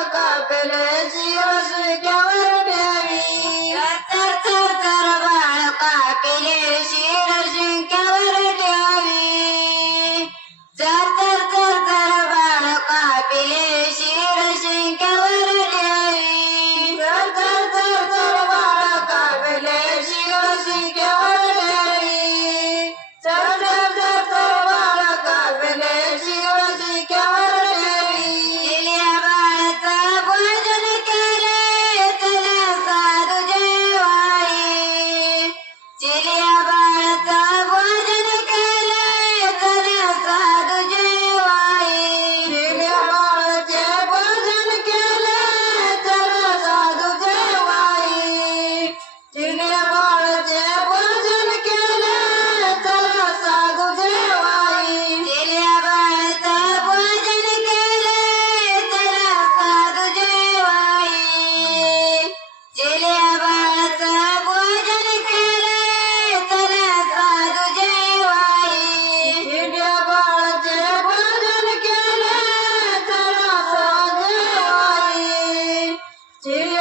का कर जिया Father. dude.